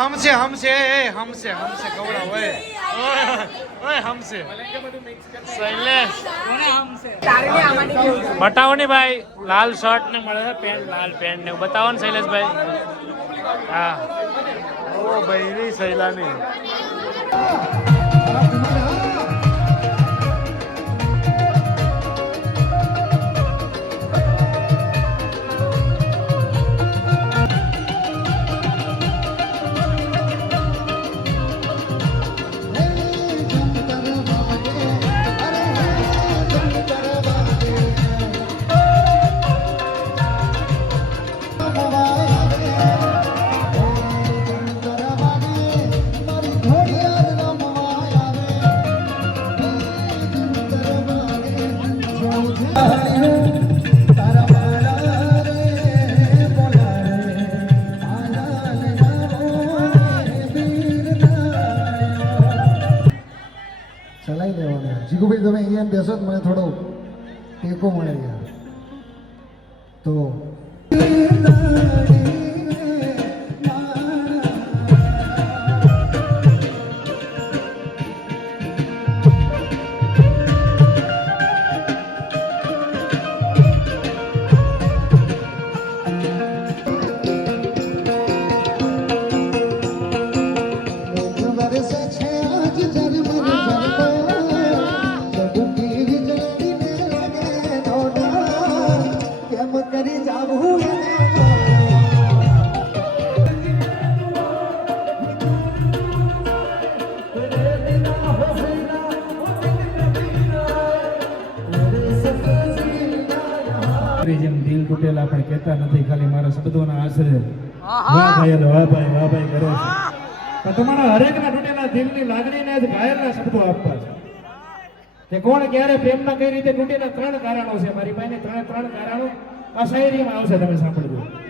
हमसे हमसे हमसे हमसे कवड़ा ओए ओए हमसे शैलेश बताओ ने भाई लाल शर्ट ने મળે છે પેન્ટ લાલ પેન્ટ ને बताओ ને શૈલેશ ભાઈ હા ઓ ભાઈ ની શૈલાની ચલાવી લેવાના જીગુભાઈ તમે અહીંયા બેસો તો મને થોડો ટેકો મળે યાર તો જેમ દિલ તૂટેલા પણ કહેતા નથી ખાલી મારા શબ્દોના આશરે વાહ ઘાયલ વાહ ભાઈ કરે છે પણ તમારા હરેકના તૂટેલા દિલની લાગણીને જ ઘાયલના શબ્દો આપવા છે કે કોણ ક્યારે પ્રેમમાં કઈ રીતે તૂટેલા 3 કારણો છે મારી પાસે 3 કારણો આ શાયરીમાં આવશે તમે સાંભળજો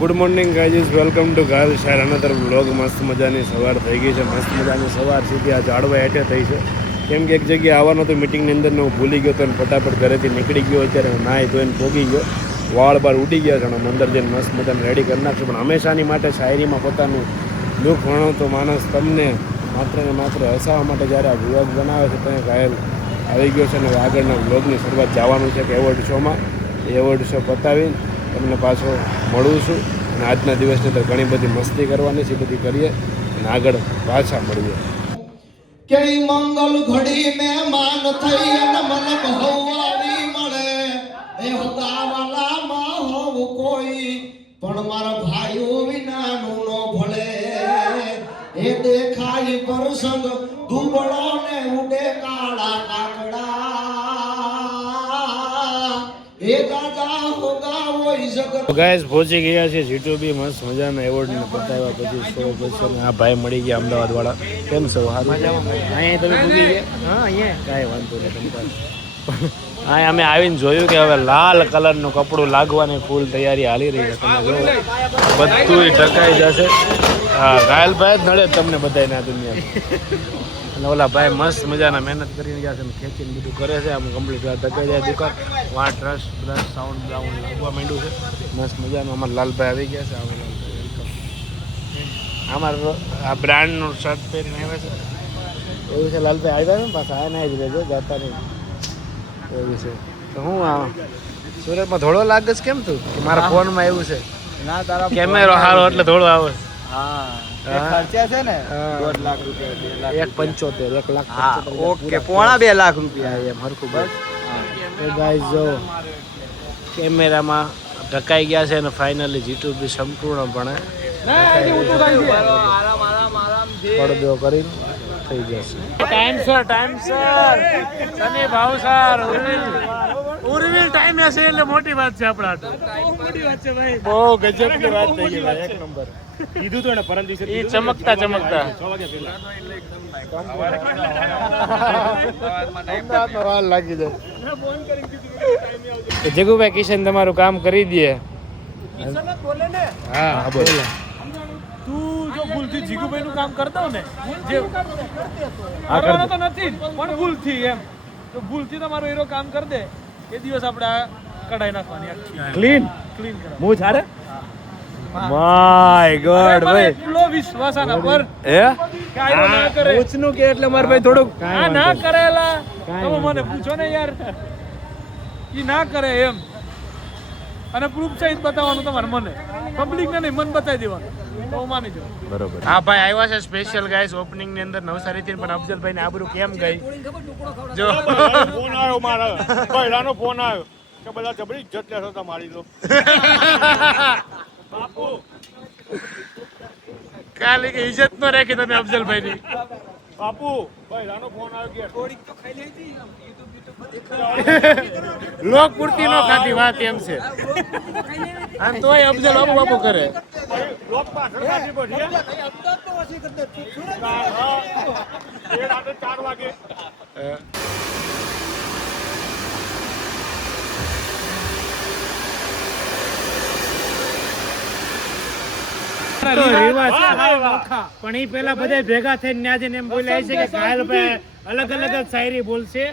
good morning guys welcome to ઘાયલ શહેર અનધર વ્લોગ મસ્ત મજાની સવાર થઈ ગઈ છે મસ્ત મજાની સવાર સીધી આ ઝાડવા હેઠે થઈ છે કેમ કે એક જગ્યાએ આવવાનો તો મિટિંગની અંદર હું ભૂલી ગયો તો અને ફટાફટ ઘરેથી નીકળી ગયો અત્યારે હું નાહી ધોઈને પોગી ગયો વાળ બાર ઉડી ગયા છે અને અંદર જઈને મસ્ત મજાને રેડી કરી નાખશું પણ હંમેશાની માટે શાયરીમાં પોતાનું દુઃખ વણવતો માણસ તમને માત્ર ને માત્ર હસાવવા માટે જ્યારે આ વ્લોગ બનાવે છે ત્યાં ઘાયલ આવી ગયો છે અને આગળના વ્લોગની શરૂઆત જવાનું છે કે એવોર્ડ શોમાં એવોર્ડ શો પતાવીને તમને પાછો મળું છું અને આજના દિવસની તો ઘણી બધી મસ્તી કરવાની છે બધી કરીએ અને આગળ પાછા મળીએ કે મંગલ ઘડી મહેમાન થઈ અને મને ભવાવી મળે એ હોતાવાલામાં હોવ કોઈ પણ મારા ભાઈઓ વિનાનું નો ભળે એ દેખાય પ્રસંગ દુબળો ને ઉડે કાળા કાકડા એ દાદા હોગા હોય જગત ગાઈસ પહોંચી ગયા છે જીટુ બી મસ્ત મજાના એવોર્ડને પતાવ્યા પછી શો પછી આ ભાઈ મળી ગયા અમદાવાદ વાળા કેમ છો સારું અહીંયા તમે ભૂગી ગયા હા અહીંયા કાંઈ વાંધો નહીં તમે હા અમે આવીને જોયું કે હવે લાલ કલરનું કપડું લાગવાની ફૂલ તૈયારી હાલી રહી છે તમે જો બધું ઢકાઈ જશે હા ઘાયલભાઈ જ નડે તમને બધાને આ દુનિયા અને ઓલા ભાઈ મસ્ત મજાના મહેનત કરીને ગયા છે ને ખેંચીને બધું કરે છે આમ કમ્પ્લીટ ઢકાઈ જાય દુકાન વાં ટ્રસ બ્રશ સાઉન્ડ બ્રાઉન્ડ લાગવા માંડ્યું છે મસ્ત મજાનું અમારા લાલભાઈ આવી ગયા છે અમારે આ બ્રાન્ડનું શર્ટ પહેરીને આવે છે એવું છે લાલભાઈ આવ્યા ને પાછા આ ના જ રહેજો જાતા નહીં એવું છે તો હું આ સુરતમાં ધોળો લાગે છે કેમ તું કે મારા ફોનમાં આવ્યું છે ના તારા કેમેરો સારો એટલે ધોળો આવે હા ખર્ચા છે ને હા. 1.5 લાખ રૂપિયા 2 લાખ 1.75 1 લાખ હા 75 ઓકે પોણા 2 લાખ રૂપિયા એમ હરખું બસ તો ગાઈઝ જો કેમેરામાં ઢકાઈ ગયા છે અને ફાઇનલી જીટુ બી સંપૂર્ણપણે પડદો કરીને થઈ જશે ટાઈમસર સની ભાવસાર ઉર્વિલ ટાઈમે છે એટલે મોટી વાત છે આપણા બહુ ગજબની વાત થઈ ગઈ ભાઈ એક નંબર કીધું તો ને પરમ દિવસે ઈ ચમકતા 6 વાગ્યા વાર લાગી જાય જગુભાઈ કિશન તમારું કામ કરી દે હા બોલે તું જો ભૂલથી જીગુભાઈ નું કામ કરતો ને જે કરવાનો તો નથી જ, પણ ભૂલથી એમ તો ભૂલથી તમારો હીરો કામ કરી દે એ દિવસ આપણે આ કઢાઈ નાખવાની આખી ક્લીન ક્લીન કરા હું છારે માય ગોડ ભાઈ એટલો વિશ્વાસ આના પર હે કે આ હીરો ના કરે પૂછનું કે એટલે માર ભાઈ થોડુંક આ ના કરેલા તમે મને પૂછો ને યાર ઈ ના કરે એમ અને પ્રૂફ સહિત બતાવવાનું તમારે મને પબ્લિક ને નહીં મને બતાવી દેવાનું તો હું માની જાઉં બરોબર હા ભાઈ આવ્યા છે સ્પેશિયલ ગાઈસ ઓપનિંગ ની અંદર નવસારીથી પણ અફજલભાઈ ને આબરૂ કેમ ગઈ જો ફોન આવ્યો મારા પહેલાનો ફોન આવ્યો કે બધા જબરી ઇજ્જત લેશો તમારી તો બાપુ કાલે કે ઇજ્જત ન રાખી તમે અફજલભાઈ ની બાપુ પહેલાનો ફોન આવ્યો કે થોડીક તો ખાઈ લેતી લોક પૂર્તિ નો ખાતી વાત એમ છે આમ તોય અફજલ બાપુ બાપુ કરે લોક પાછળ ખાતી પડી એ રાતે 4 વાગે તો રિવાજ પણ ઈ પેલા બધા ભેગા થઈને ન્યા જઈને એમ બોલ્યા છે કે ઘાયલભાઈ અલગ અલગ જ શાયરી બોલશે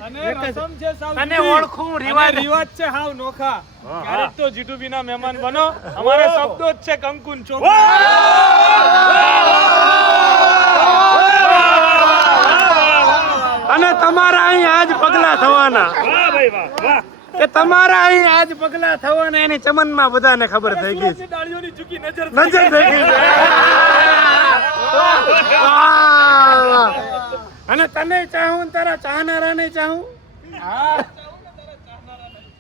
અને ઓળખું રિવાજ છે હાવ નોખા ક્યારેક તો જીટુબી ના મહેમાન બનો અમારા શબ્દો જ છે કંકુન ચોખા અને તમારા અહીં આજ પગલા થવાના વાહ ભાઈ વાહ વાહ કે તમારા અહીં આજ પગલા થવાના એની ચમનમાં બધાને ખબર થઈ ગઈ છે ડાળીઓની ઝૂકી નજર નજર થઈ ગઈ છે વાહ. અને તને ચાહું ને તારા ચાહનારાને ચાહું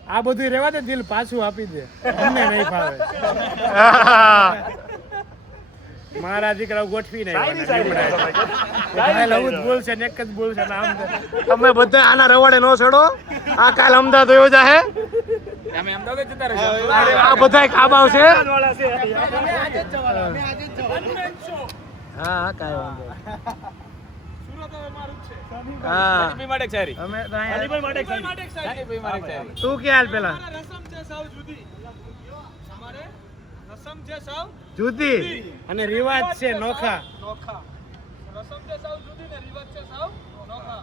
આ બધું રેવા દે દિલ પાછું આપી દે અમને નહીં ફાવે મારા દીકરા ગોઠવી નહીં બોલશે ને એક જ બોલશે ને આમ તમે બધા આના રવાડે નો છોડો આ કાલ અમદાવાદ વયો જાહે અમે અમદાવાદ જતા રહેજો આ બધાય ખાબાવ છે વાળા છે હા કાઈ વાંધો સુરત હવે મારું જ છે હા સનીભાઈ માટે એક શાયરી અમે તો અહીંયા- સનીભાઈ માટે એક શાયરી તું કે હાલ પેલા રસમ છે સાવ જુદી અમારે રસમ છે સાવ જુદી અને રિવાજ છે નોખા નોખા રસમ છે સાવ જુદી ને રિવાજ છે સાવ નોખા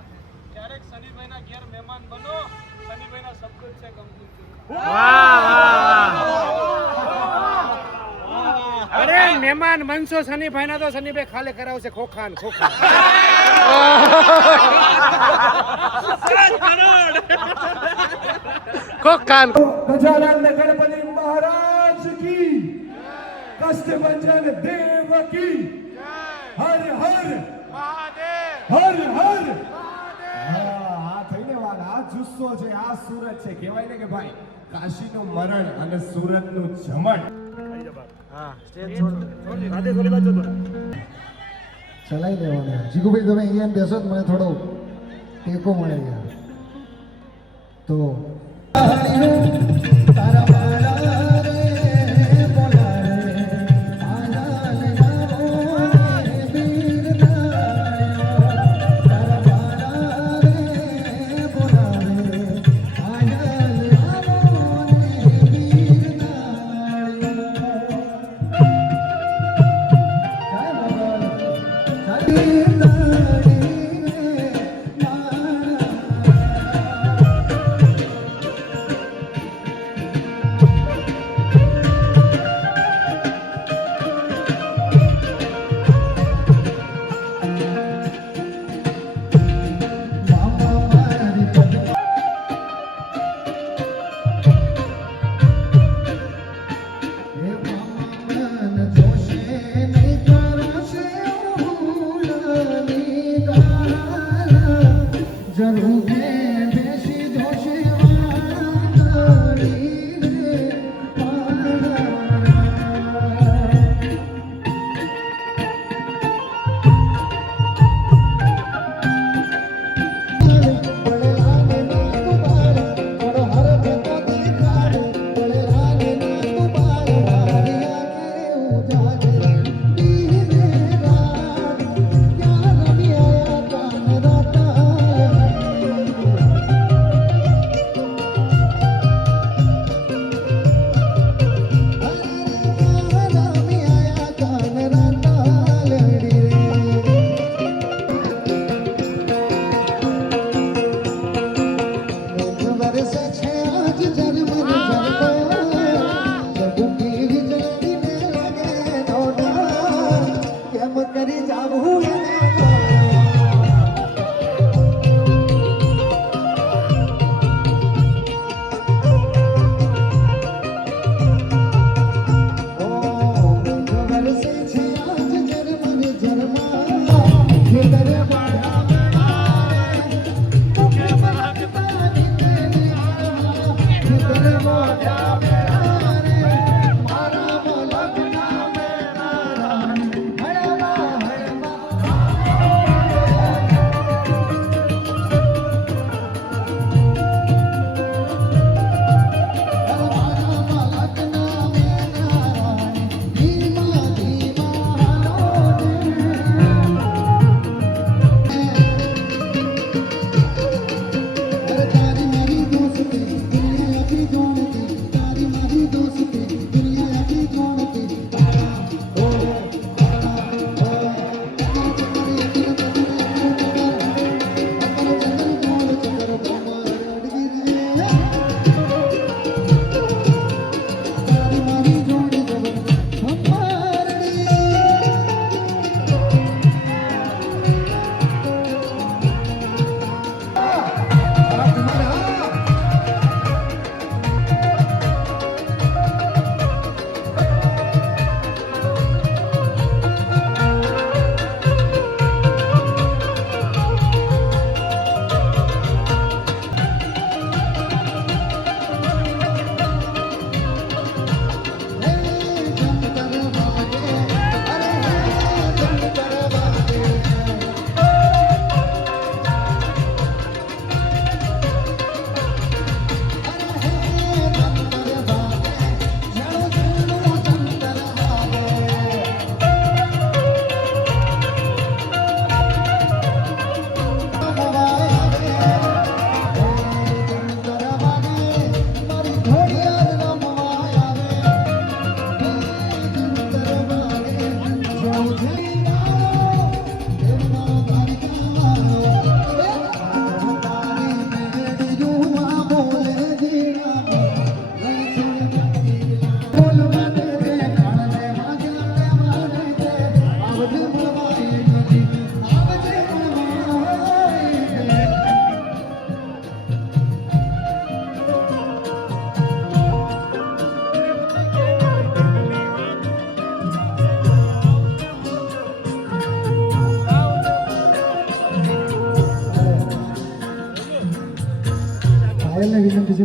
ક્યારેક સનીભાઈના ઘેર મહેમાન બનો સનીભાઈના શબ્દો જ છે કંકુ વાહ અરે મહેમાન બનશો શનિભાઈ ના તો શનિભાઈ ખાલી કરાવશે ખોખા ને ખોખા ખોખા ને ગજાનંદ ગણપતિ મહારાજ કી કષ્ટભંજન દેવ કી હર હર હર હર આ થઈને વાત આ જુસ્સો છે આ સુરત છે કહેવાય ને કે ભાઈ કાશીનું મરણ અને સુરતનું જમણ હા સ્ટેજ છોડ ચલાવી લેવાના જીગુભાઈ તમે અહીંયા બેસો તો મને થોડો ટેકો મળે યાર તો તારા મારા રે બોલા રે આના લે નામો રે વીર તારા મારા રે બોલા રે આના લે નામો રે વીર ઘાયલને વિનંતી છે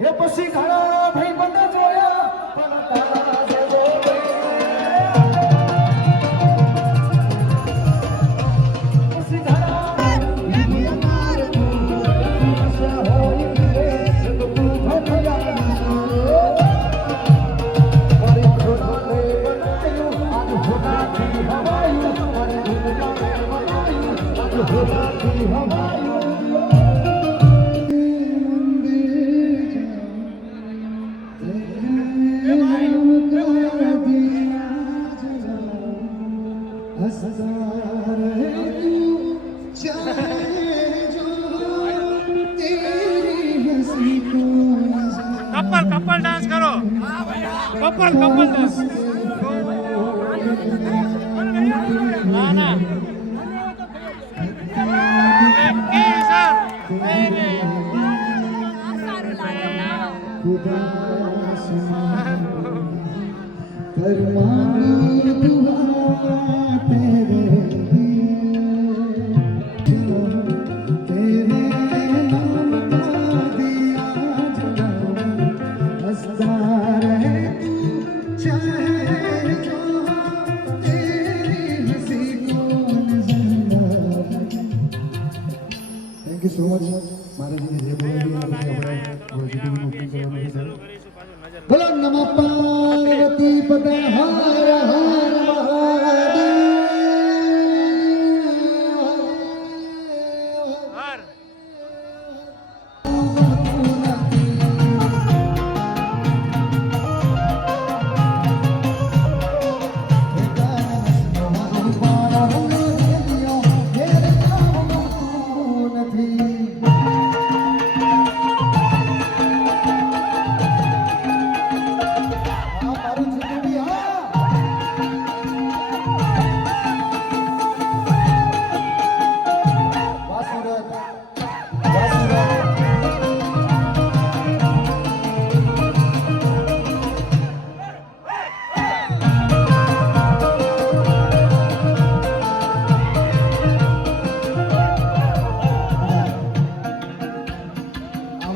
એ પછી ઘણા ભાઈ બંધ જોયા પણ તારા જેવો પછી ઘણા કપલ ડાન્સ કરો કપલ ડાન્સ ના ના फरमानी दुआ तेरे तेरे नाम का दिया जन्म हंसता रहे तू चाहे जो तेरी हंसी को नजर थैंक यू સો મચ મારા જે બોલો નમઃ પાર્વતી પદે હર હર મહારાજ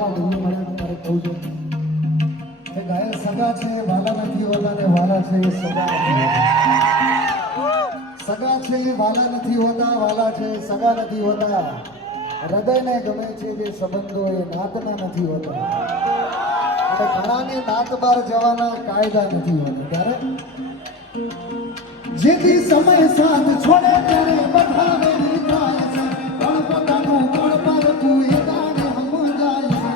વાલા હું મારે કહું છું કે ઘાયલ સગા છે વાલા નથી હોતા ને વાલા છે એ સગા નથી હોતા. સગા છે વાલા નથી હોતા, વાલા છે સગા નથી હોતા. હૃદયને ગમે છે જે સંબંધો એ નાતના નથી હોતા. અને ઘણાને નાત બાર જવાના કાયદા નથી હોતા. ત્યારે જેથી સમય સાથ છોડે ત્યારે બધા વેરી થાય છે. કોણ પોતાનું કોણ પારખું એ દાડે સમજાય છે.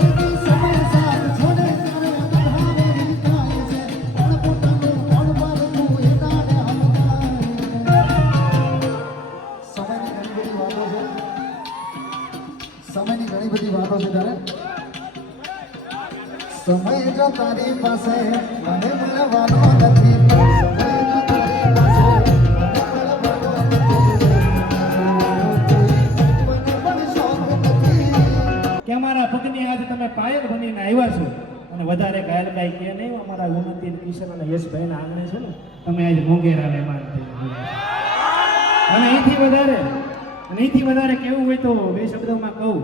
જેથી સમય સાથ છોડે ત્યારે બધા વેરી થાય છે. કોણ પોતાનું કોણ પારખું એ દાડે સમજાય છે. સમયની ઘણી બધી વાતો છે ત્યારે સમય જો તારી પાસે મને મળવાનો નથી. સમય જો તારી પાસે મને મળવાનો નથી. મને પણ શોખ નથી. કે અમારા પગની આજે તમે પાયલ બનીને આવ્યા છો અને વધારે ઘાયલ કાંઈ કે નહીં. અમારા ઉન્નતિ કિશન અને યશભાઈના આંગણે છે ને તમે આજે મોંઘેરા મહેમાન થઈને આવ્યા છો. અને અહીંથી વધારે કેવું હોય તો બે શબ્દોમાં કહું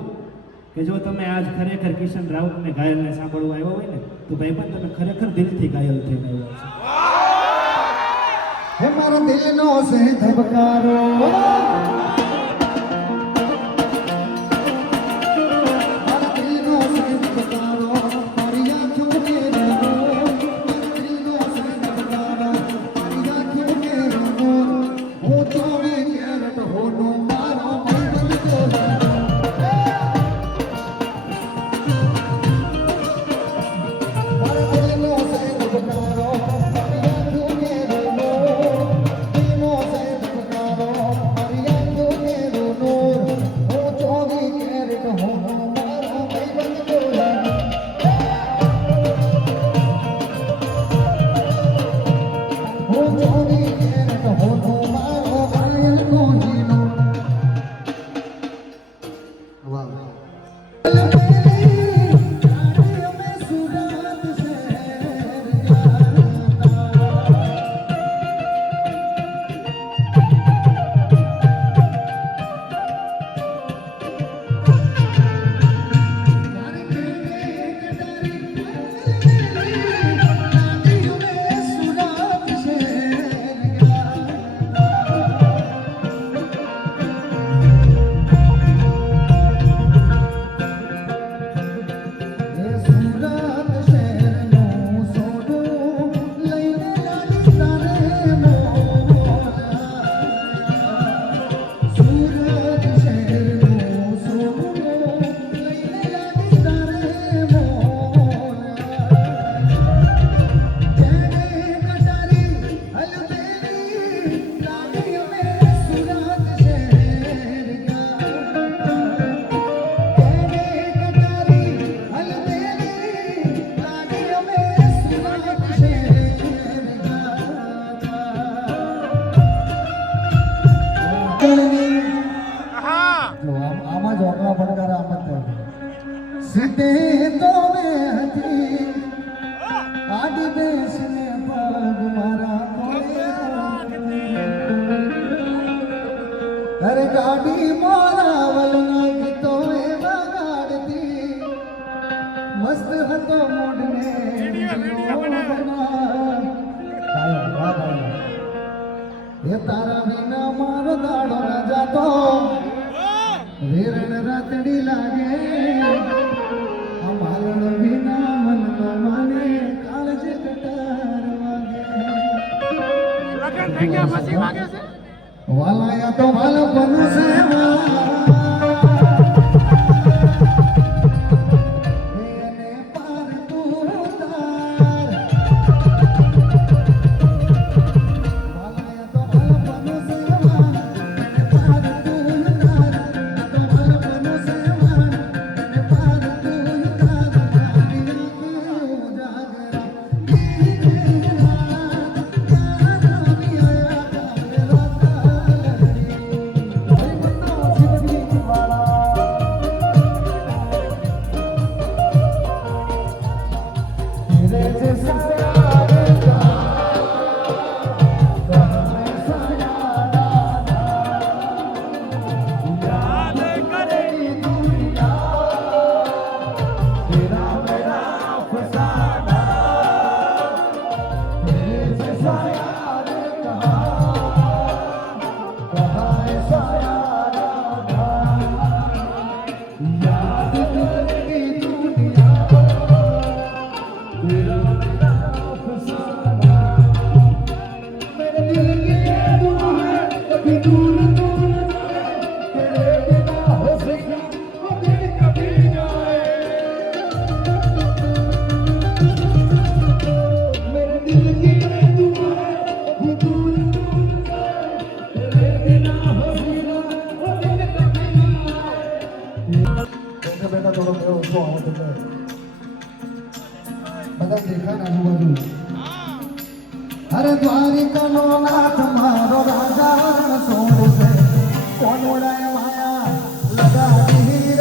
કે જો તમે આજ ખરેખર કિશન રાઉતને ઘાયલને સાંભળવા આવ્યો હોય ને તો ભાઈ પણ તમે ખરેખર દિલથી ઘાયલ થઈને આવ્યા છો. હે મારા દિલનો છે ધબકારો, મારા દિલનો છે ધબકારો, મારી આંખોને રંગો. મારા દિલનો છે ધબકારો, મારી આંખોને રંગો. હું તો કેરટ હોનો મારો ભાઈબંધ તો મારા દિલનો છે ધબકારો, મારી આંખોને રંગો. દિલનો છે ધબકારો, મારી આંખોને રંગો. હું તો કેરટ હોનો મારો ભાઈબંધ તો હું જોડી કેરટ હોનો મારો ઘાયલ કોજીનો. વાહ આમાં જ ઓગળા પડકાર આમ જ થાય. સીધે તો મેં હતી આડી બેસને પગ મારા કોળે. અરે ગાડી મોરા વલના ગીતો એ વગાડતી. મસ્ત હતો મોઢને એ તારા વિના મારો દાડો ન જાતો. વેરણ રાતડી લાગે આ મારણ વિના મન ન માને. કાળજ કટાર વાગે વાલાયા તો વાલ બનુ સેવા. એને પાર તું તાર. વાલાયા તો વાલ બનુ સેવા. એને પાર તું તાર. તો વાલ બનુ સેવા. એને પાર તું તાર. મારી આંખો જાગરા દીકરા. થોડો એવો શો આવતો હતો બધા દેખાય ને આજુબાજુ અરે દ્વારિકાનો નાથ મારો રાજા રણ છોડ છે કોણ ઓળાય માયા લગાવી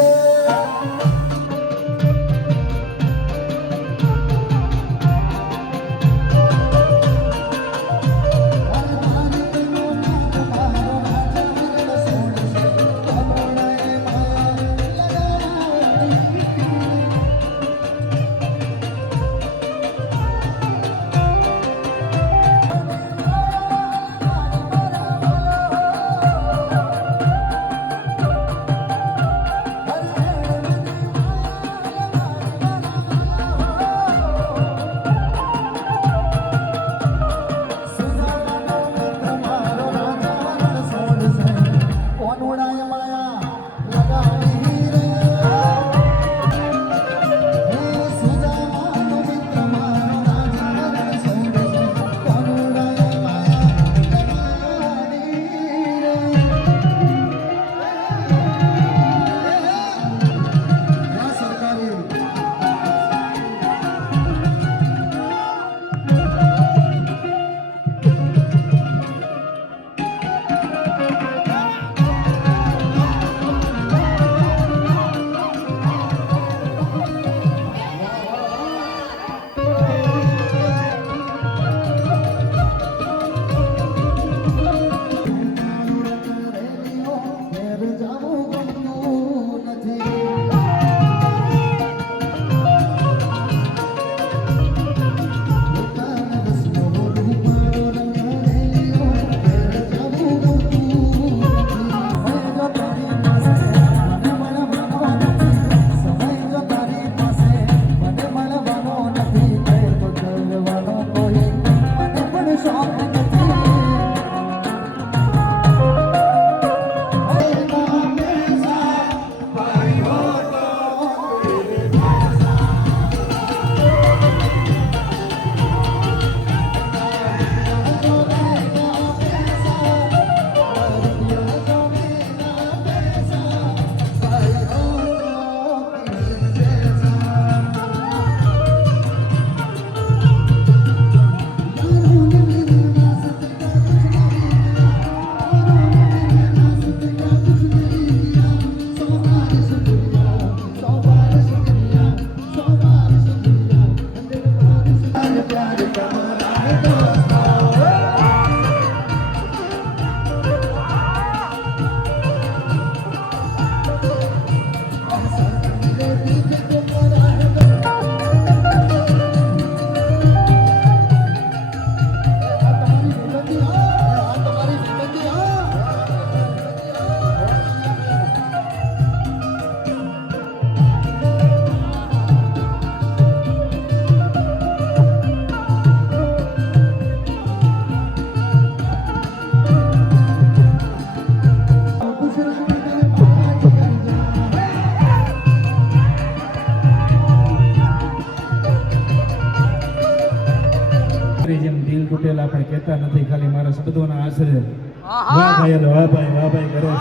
રે જેમ દિલ તૂટેલા પણ કહેતા નથી, ખાલી મારા શબ્દોના આશરે વાહ ઘાયલ વાહ ભાઈ કરે છે.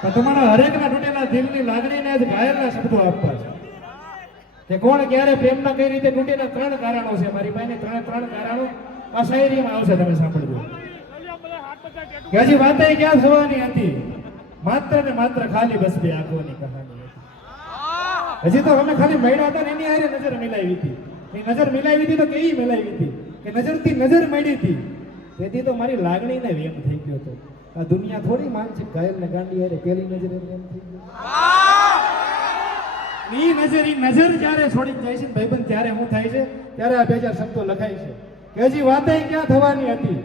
પણ તમારા હરેકના તૂટેલા દિલની લાગણીને જ ઘાયલના શબ્દો આપવા છે કે કોણ ક્યારે પ્રેમમાં કઈ રીતે તૂટેલા ત્રણ કારણો છે મારી પાસે. ત્રણ કારણો આ શાયરીમાં આવશે, તમે સાંભળજો. કે હજી વાત ક્યાં થવાની હતી, માત્ર ને માત્ર ખાલી બસ બે આંખોની કહાની હતી. હજી તો અમે ખાલી મળ્યા હતા ને એની હારે નજર મિલાવી હતી. એ નજર મિલાવી હતી તો કેવી મિલાવી હતી કે નજરથી નજર મળી હતી, તેથી તો મારી લાગણીને વેમ થઈ ગયો હતો. આ દુનિયા થોડી માનસિક ઘાયલને ગાંડી હારે પેલી નજરે વેમ થઈ ગયો. ઈ નજર જ્યારે છોડી જાય છે ભાઈબંધ, ત્યારે શું થાય છે, ત્યારે આ 2000 શબ્દો લખાય છે કે હજી વાત ક્યાં થવાની હતી,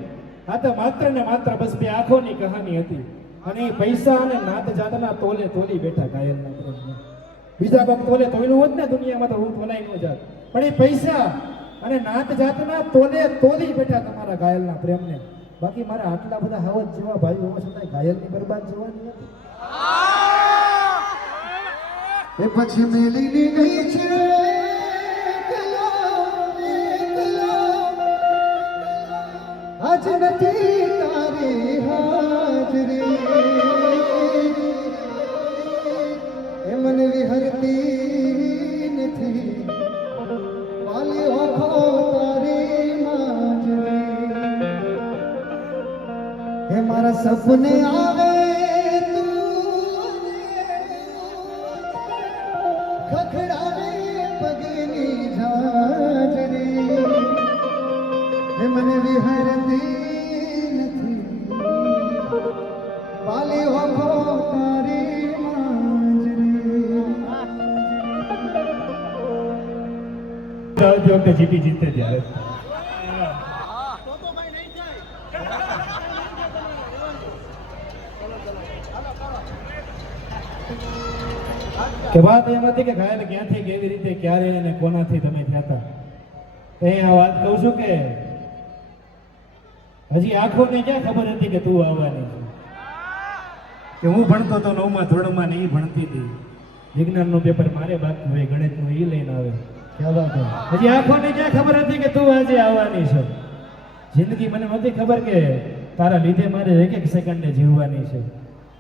આ તો માત્ર ને માત્ર બસ બે આંખોની કહાની હતી. અને એ પૈસા અને નાત જાતના તોલે તોલી બેઠા ઘાયલના પ્રેમમાં. બીજા કોઈક તોલે તોલ્યું હોત ને દુનિયામાં તો હું તોલાઈ ન જાત, પણ એ પૈસા અને નાત જાતના તોલે તોલી બેઠા તમારા ઘાયલના પ્રેમને. બાકી મારા આટલા બધા હાવજ જેવા ભાઈ હોવા છતાં ઘાયલની બરબાદ જોવાની હતી. એ પછી મેલીની ગઈ છે આજ નથી તારી હાજરી, એ મને વિહરતી સપને આવે તું ખખડાવે પગની ઝાંઝરી હે મને વિહરતી નથી વાલી ઓખો તારી માંજરી આવતી વખતે જીતી જીતે ત્યારે કે વાત એમ હતી કે ઘાયલ ક્યાંથી કેવી રીતે ક્યારે અને કોનાથી તમે થયા હતા તો અહીં આ વાત કહું છું કે હજી આંખોને ક્યાં ખબર હતી કે તું આવવાની છે કે હું ભણતો તો 9મા ધોરણમાં ને એ ભણતી હતી વિજ્ઞાનનું પેપર મારે બાકી હોય ગણિતનું એ લઈને આવે હજી આંખોને ક્યાં ખબર હતી કે તું આજે આવવાની છે જિંદગી મને નથી ખબર કે તારા લીધે મારે એક એક સેકન્ડે જીવવાની છે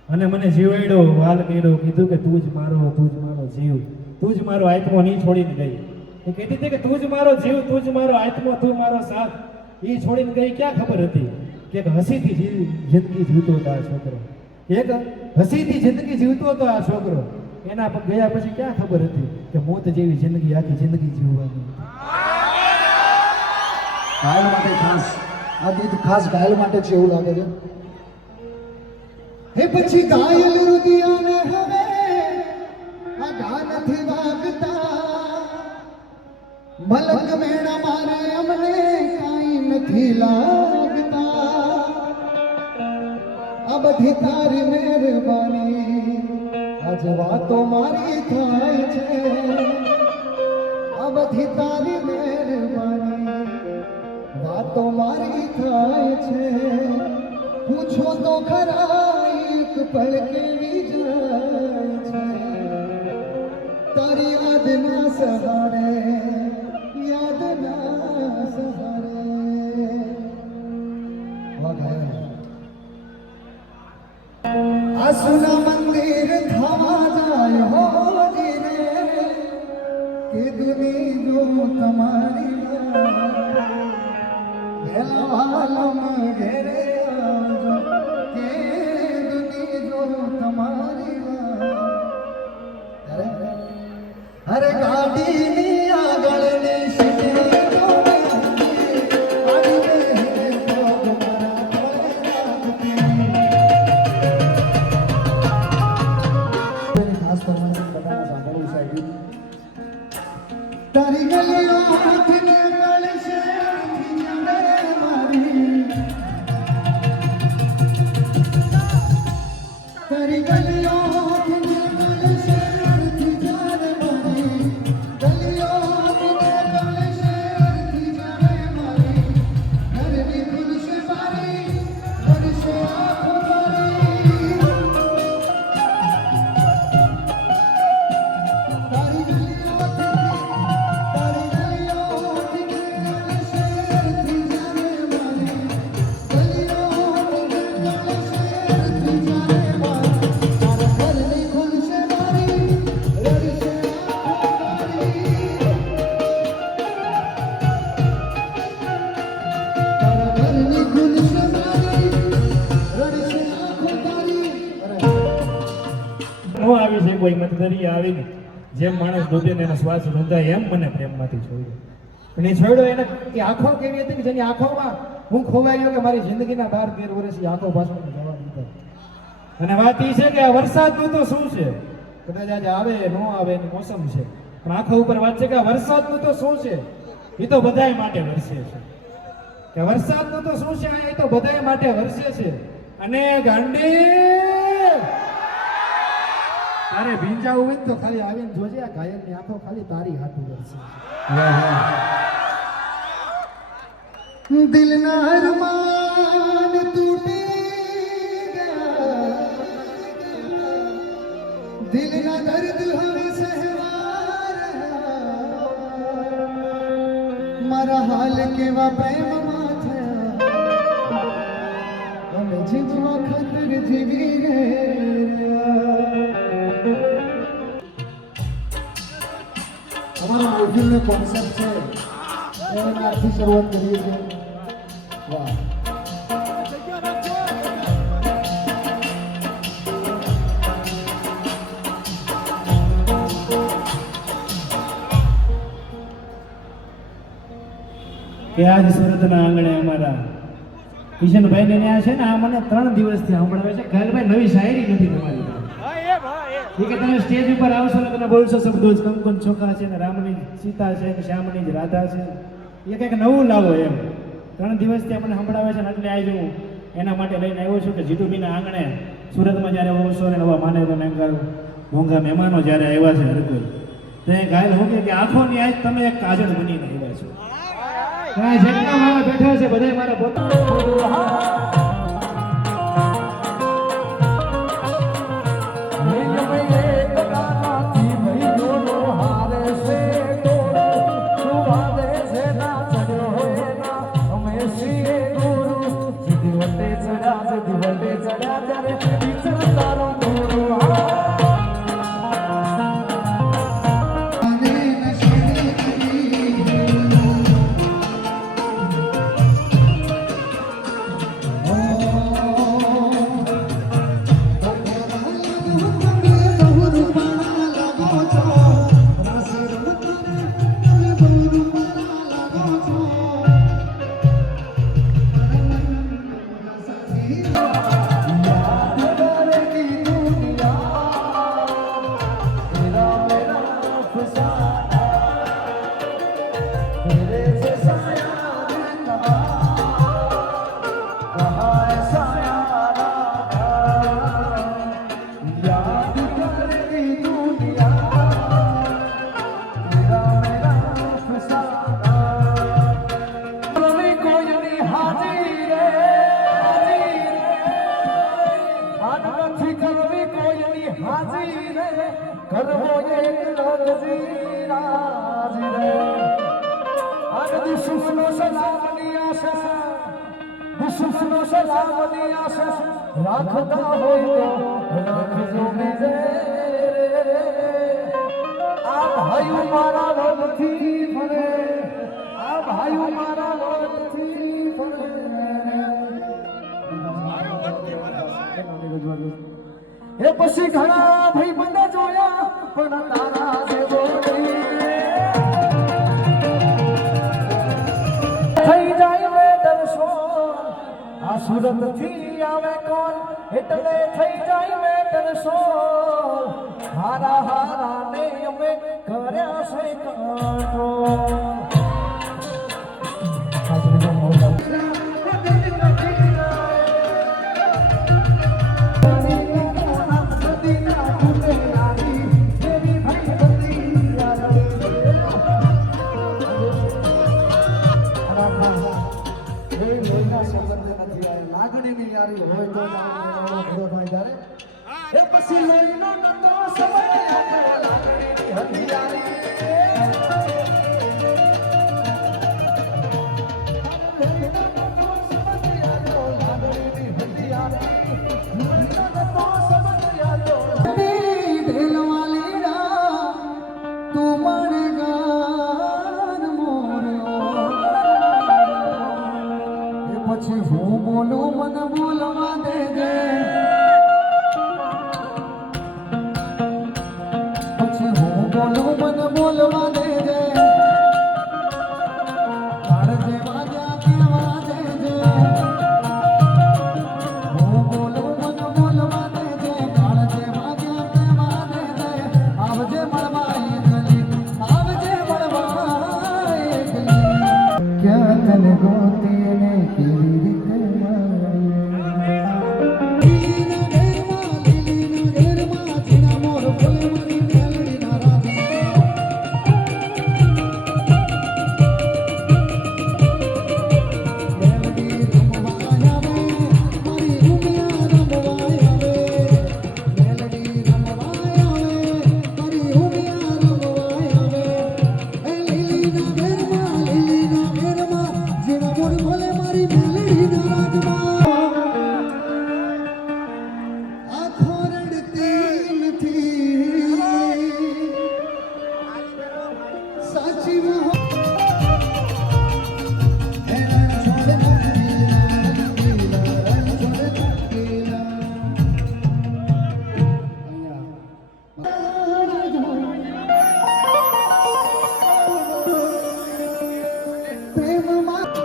અને મને જીવાડ્યો વાલ કર્યો કીધું કે તું જ મારો જીવ તું જ મારો આત્મો નહીં છોડીને ગઈ એ કહેતી હતી કે તું જ મારો જીવ તું જ મારો આત્મો તું મારો સાથ એ છોડીને ગઈ ક્યાં ખબર હતી કે એક હસીથી જિંદગી જીવતો હતો આ છોકરો એક હસીથી જિંદગી જીવતો હતો આ છોકરો એના ગયા પછી ક્યાં ખબર હતી કે મોત જેવી જિંદગી આખી જિંદગી જીવવાની ઘાયલ માટે ખાસ આ ગીત ખાસ ઘાયલ માટે છે એવું લાગે છે હે પછી ઘાયલ રુદિયાને હવે આ ઘા નથી વાગતા મલક મેણા મારે અમને કાંઈ નથી લાગતા આ બધી તારી મહેરબાની આજે વાતો મારી થાય છે આ બધી તારી મહેરબાની વાતો મારી થાય છે પૂછો તો ખરા એક પળ કેવી જાય છે તારી યાદના સહારે આ સુના મંદિર થવા જાય હો જીરે કે દુની જો તમારી વાલમ ઘેરે આવજો કે દુની જો તમારી અરે ગાડીની આગળની સીટે તારી ગલીઓ ઉઠને ગળશે મારી તારી ગલીઓ ઉઠને ગળશે મારી ગલીઓ ઉઠને ગળશે મારી ઘરની ખુલશે મારી ઘરશે આંખો મારી તારી ગલીઓ હું આવી છે કોઈ મતદરી આવીને જેમ માણસ ડૂબે ને એનો શ્વાસ રૂંધાય એમ મને પ્રેમમાંથી છોડ્યો અને એ છોડ્યો એને એ આંખો કેવી હતી કે જેની આંખોમાં હું ખોવાઈ ગયો કે મારી જિંદગીના 12-13 વર્ષની આંખો પાછળ જવા દીધા અને વાત એ છે કે આ વરસાદનું તો શું છે કદાચ આજે આવે ન આવે એની મોસમ છે પણ આંખો ઉપર વાત છે કે આ વરસાદનું તો શું છે એ તો બધાય માટે વરસે છે કે વરસાદનું તો શું છે એ તો બધાય માટે વરસે છે અને ગાંડી તારે ભીંજાવું હોય ને તો ખાલી આવીને જોજે આ ઘાયલની આંખો ખાલી તારી હાથું વરસે દિલના અરમાન તૂટી ગયા દિલના દર્દ હવે સહેવા રહ્યા મારા હાલ કેવા પ્રેમમાં થયા અમે જીવવા ખાતર જીવી અમારા મહેફિલનો કોન્સેપ્ટ છે એનાથી શરૂઆત કરીએ છીએ વાહ કે આજ સુરતના આંગણે અમારા કિશનભાઈને ત્યાં છે ને આ મને 3 દિવસથી સાંભળાવે છે ઘાયલભાઈ નવી શાયરી નથી તમારી પાસે. એ કે તમે સ્ટેજ ઉપર આવશો ને તમે બોલશો શબ્દો જ કંકન ચોખા છે ને રામની સીતા છે ને શ્યામની જ રાધા છે એ કંઈક નવું લાવો એમ 3 દિવસથી અમને સંભળાવે છે ને એટલે આજે હું એના માટે લઈને આવ્યો છું કે જીતુબીના આંગણે સુરતમાં જ્યારે ઓછો ને નવા માને મેંગા મોંઘા મહેમાનો જ્યારે આવ્યા છે હર કોઈ તે ઘાયલ હો કે આંખોની આજ તમે એક કાજળ બનીને આવ્યા છો. કાંઈ જેટલા મારા બેઠા છે બધા મારા પોતા રાખતા હોય તો રાખજો બીજે આ ભાઈઓ મારા વડથી ફરે આ ભાઈઓ મારા વડથી ફરે એ પછી ઘણા ભાઈ બંધ જોયા પણ તારા જેવો થઈ જાય વેટર શો આ સુરત થી આવે કોણ એટલે થઈ જાય વેટર શો હારા હારા ને અમે કર્યા છે કંટ્રોલ. લાગણીની યારી હોય તો ભેગો થાય ત્યારે એ પછી લોહીનો નતો સમય લાગણીની હતી યારી પછી હું બોલું મને બોલવા દેજે પછી હું બોલું મને બોલવા દેજે તાર જેવા જ્યાં કહેવા દેજે હું બોલું મને બોલવા દેજે તાર જેવા જ્યાં કહેવા દેજે આવજે મળવા એ ગલી આવજે મળવા એ ગલી ક્યાં તને ગોતી ને કેવી રીતે પ્રેમમાં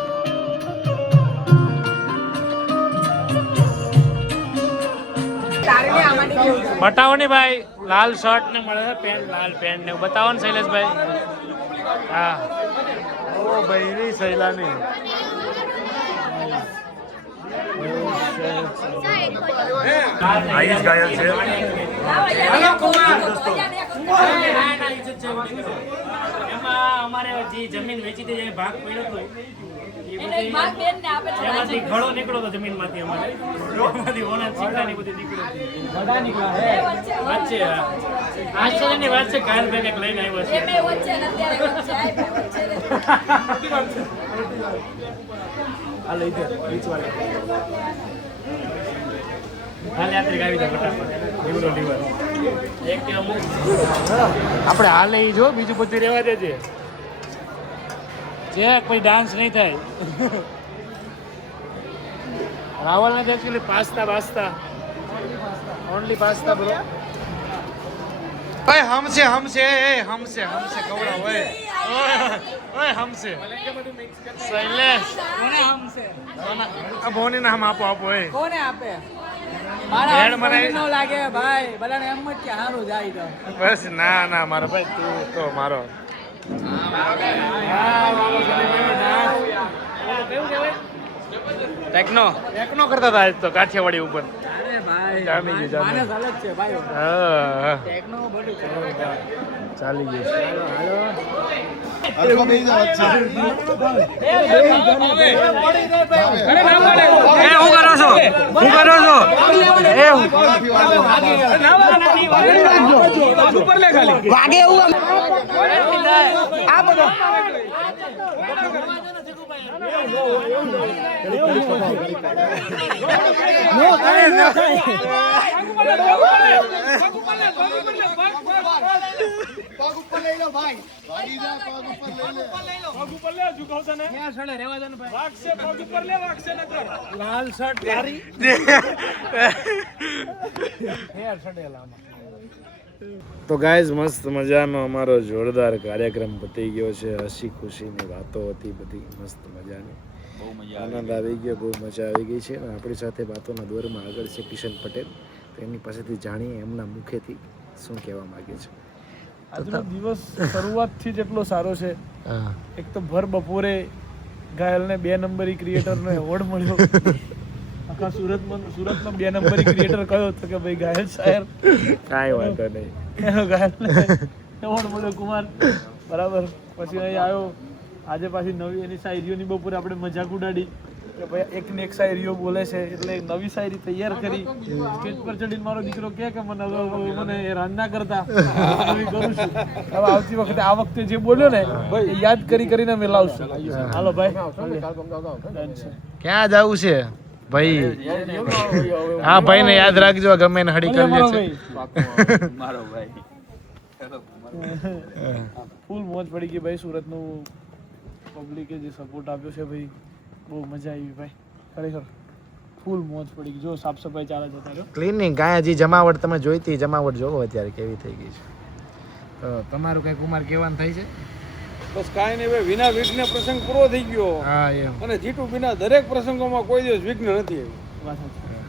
બતાવો ને ભાઈ લાલ શર્ટ ને મળે છે પેન્ટ લાલ પેન્ટ ને બતાવો ને શૈલેષભાઈ હા ઓ ભાઈ સહેલાની આઈસ ગાયલ છે એમાં અમારે જે જમીન વેચી દે ભાગ પડ્યો હતો એમાંથી ઘણો નીકળો હતો જમીનમાંથી અમારે એમાંથી ઓના ચીકડાની બધી નીકળ્યો વચ્ચે આશ્ચર્યની વાત છે કાલ ભાઈ કંઈક લઈને આવ્યો છે આ લઈ દે બીચવાળા હાલ યાત્રિક આવી જાય ફટાફટ લીવરો લીવર એક કે અમુક આપણે હાલ એ જો બીજું બધું રહેવા દેજે જે કોઈ ડાન્સ નહીં થાય રાવલ ને actually pasta only pasta bro ભાઈ હમસે કવડા હોય ઓય હમસે શૈલેષ આ ભોની ના હમ આપો હોય કોને આપે ભેળ મને નો લાગે ભાઈ બધાને એમ જ કે હારું જાય તો બસ ના મારો ભાઈ તું તો મારો ટેકનો કરતા હતા આજ તો કાઠિયાવાડી ઉપર અરે ભાઈ જામી ગયું, જામી. માણસ અલગ છે ભાઈ હા ટેકનો બધું ચાલી ગયું લાલ શર્ટ તારી તો ગાઈઝ મસ્ત મજાનો અમારો જોરદાર કાર્યક્રમ પતી ગયો છે હસી ખુશીની વાતો હતી બધી મસ્ત મજાની આનંદ આવી ગયો બહુ મજા આવી ગઈ છે અને આપણી સાથે વાતોના દોરમાં આગળ છે કિશન પટેલ તો એમની પાસેથી જાણીએ એમના મુખેથી શું કહેવા માંગે છે આજનો દિવસ શરૂઆતથી જ એટલો સારો છે હા એક તો ભર બપોરે ઘાયલને 2 નંબરી ક્રિએટરનો એવોર્ડ મળ્યો આખા સુરતનો 2 નંબરી ક્રિએટર કયો તો કે ભાઈ ઘાયલ શાયર કાંઈ વાંધો નહીં એનો ઘાયલને એવોર્ડ મળ્યો કુમાર બરાબર પછી અહીં આવ્યો આજે પાછી નવી એની શાયરીઓની બપોરે આપણે મજાક ઉડાડી કે ભાઈ એકને એક શાયરીઓ બોલે છે એટલે નવી શાયરી તૈયાર કરી સ્ટેજ પર ચડીને મારો દીકરો કહે કે મને મને હેરાન ના કરતા નવી કરું છું હવે આવતી વખતે આ વખતે જે બોલ્યો ને એ યાદ કરીને અમે લાવશું હાલો ભાઈ ક્યાં જવું છે ભાઈ હા ભાઈ ને યાદ રાખજો ગમે ને હડી કરી છે ફૂલ મોજ પડી ગઈ ભાઈ સુરતનું પબ્લિકે જે સપોર્ટ આપ્યો છે ભાઈ બહુ મજા આવી ભાઈ ખરેખર ફૂલ મોજ પડી ગઈ જો સાફ સફાઈ ચાલે છે તારો ક્લિનિંગ કાંઈ હજી જમાવટ તમે જોઈતી જમાવટ જોવો અત્યારે કેવી થઈ ગઈ છે તો તમારું કઈ કુમાર કહેવાનું થાય છે બસ કાંઈ નહીં ભાઈ વિના વિઘ્ને પ્રસંગ પૂરો થઈ ગયો હા એમ અને જીટુ વિના દરેક પ્રસંગોમાં કોઈ દિવસ વિઘ્ન નથી આવ્યું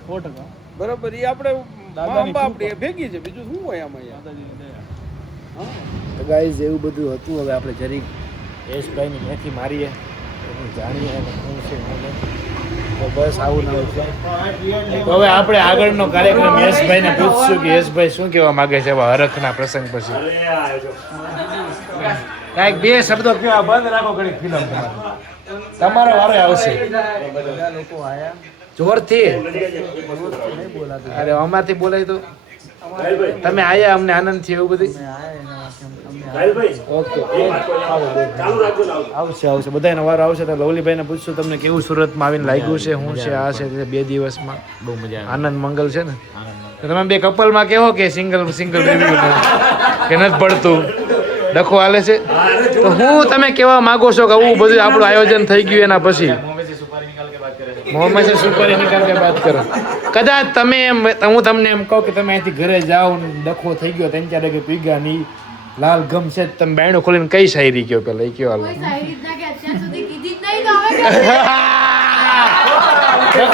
100% બરાબર એ આપણે દાદાની મા બાપ એ ભેગી છે બીજું શું હોય આમાં યાર દાદાજીની દયા. તો ગાઈઝ એવું બધું હતું હવે આપણે જરીક યશભાઈની મેથી મારીએ એનું જાણીએ અને શું છે શું નહીં. તો બસ આવું નવું છે તો હવે આપણે આગળનો કાર્યક્રમ યશભાઈને પૂછશું કે યશભાઈ શું કહેવા માંગે છે આવા હરખના પ્રસંગ પછી કાંઈક 2 શબ્દો કહેવા બંધ રાખો ઘડીક ફિલ્મ તમારો વારો આવશે જોરથી અરે અમારથી બોલાય તો તમે આયા અમને આનંદ થયો એવું બધું ઓકે આવશે બધાનો વારો આવશે તો લવલીભાઈને પૂછશું તમને કેવું સુરતમાં આવીને લાગ્યું છે શું છે આ છે તે 2 દિવસમાં બહુ મજા આનંદ મંગલ છે ને તો તમે 2 કપલમાં કહો કે સિંગલ રિવ્યુ કે નથી પડતું ડખો હાલે છે તો હું તમે કહેવા માંગો છો કે આવું બધું આપણું આયોજન થઈ ગયું એના પછી મોહમ્મદ સે સુપારી નિકાલ કે બાત કરો કદાચ તમે એમ હું તમને એમ કહું કે તમે અહીંથી ઘરે જાઓ ને ડખો થઈ ગયો 3-4 વાગે પીગા ની લાલ ગમ છે તમે બાયણું ખોલીને કઈ શાયરી કયો પેલા એ કયો હાલ કોઈ શાયરી ના કે અત્યાર સુધી કીધી જ નહીં તો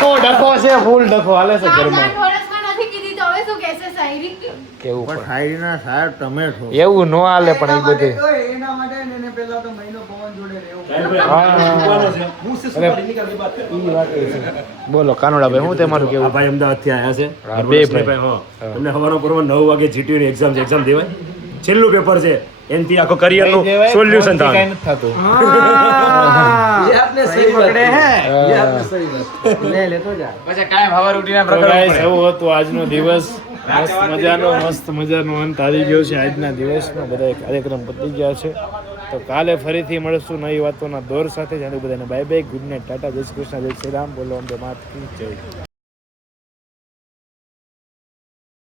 હવે ડખો છે ફૂલ ડખો હાલે છે ઘરમાં 8 વર્ષમાં નથી કીધી તો હવે શું કહેશે શાયરી શાયરી કેવું પણ પડે શાયરીના સાહેબ તમે છો એવું નો હાલે પણ એ બધે એના માટે એને પહેલા તો મહિનો પવન જોડે રહેવું બોલો કાનુડાભાઈ હું તમારું આ કેવું ભાઈ અમદાવાદથી આવ્યા છે હા, બે ભાઈ. હા તમને સવારનો પૂર્વ 9 વાગે જીટીયુ ની એક્ઝામ દેવાય છેલ્લું પેપર છે એનથી આખો કરિયરનું સોલ્યુશન થાય કઈ નથી થતું પછી કાયમ હવાર ઉઠીને આમ રખડવું પડે. એવું હતું આજનો દિવસ મસ્ત મજાનો અંત આવી ગયો છે આજના દિવસનો બધા કાર્યક્રમ પતી ગયા છે તો કાલે ફરીથી મળશું નવી વાતોના દોર સાથે જાણી બધાને bye bye good night Tata જય શ્રી કૃષ્ણ જય શ્રી રામ બોલો અંબે માત કી જય